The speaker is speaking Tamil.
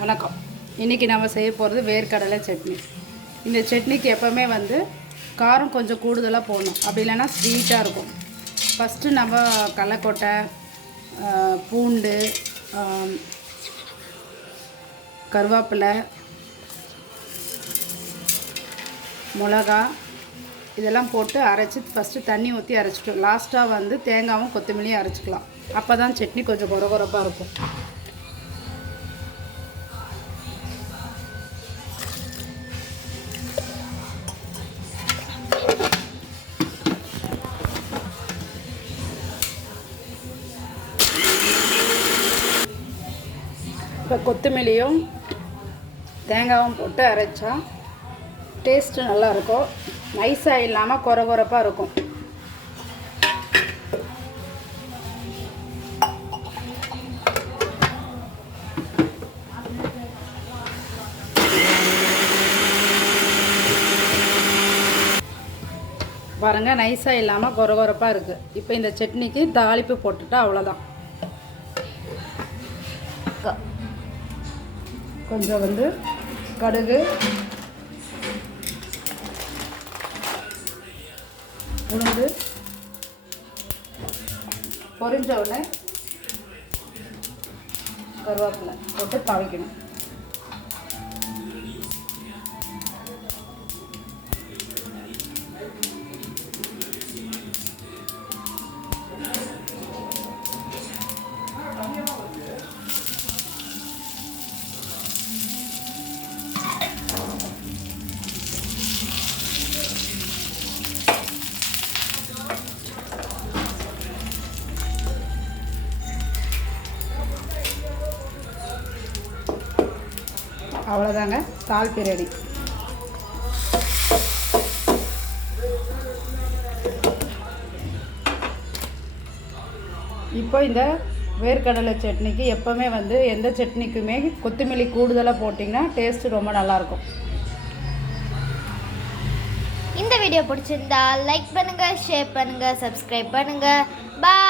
வணக்கம். இன்றைக்கி நம்ம செய்ய போகிறது வேர்க்கடலை சட்னி. இந்த சட்னிக்கு எப்போவுமே காரம் கொஞ்சம் கூடுதலாக போடணும், அப்படி இல்லைன்னா ஸ்வீட்டாக இருக்கும். ஃபஸ்ட்டு நம்ம கடலக்கொட்டை, பூண்டு, கருவேப்பிலை, மிளகா இதெல்லாம் போட்டு அரைச்சி ஃபஸ்ட்டு தண்ணி ஊற்றி அரைச்சிட்டோம். லாஸ்ட்டாக தேங்காயும் கொத்தமல்லியும் அரைச்சிக்கலாம். அப்போ தான் சட்னி கொஞ்சம் கொரகொரப்பாக இருக்கும். இப்போ கொத்தமல்லியும் தேங்காயும் போட்டு அரைச்சா டேஸ்ட்டு நல்லாயிருக்கும். நைஸாக இல்லாமல் கொரகொரப்பாக இருக்கும். பாருங்கள், நைஸாக இல்லாமல் கொரகொரப்பாக இருக்குது. இப்போ இந்த சட்னிக்கு தாளிப்பு போட்டுட்டா அவ்வளோதான். கொஞ்சம் கடுகு, உளுந்து பொரிஞ்ச உடனே கருவேப்பிலை போட்டு தாளிக்கணும். அவ்வளோதாங்க, தாளிப்பு ரெடி. இப்போ இந்த வேர்க்கடலை சட்னிக்கு எப்போவுமே எந்த சட்னிக்குமே கொத்தமல்லி கூடுதலாக போட்டிங்கன்னா டேஸ்ட்டு ரொம்ப நல்லாயிருக்கும். இந்த வீடியோ பிடிச்சிருந்தா லைக் பண்ணுங்கள், ஷேர் பண்ணுங்கள், சப்ஸ்கிரைப் பண்ணுங்கள். பாய்.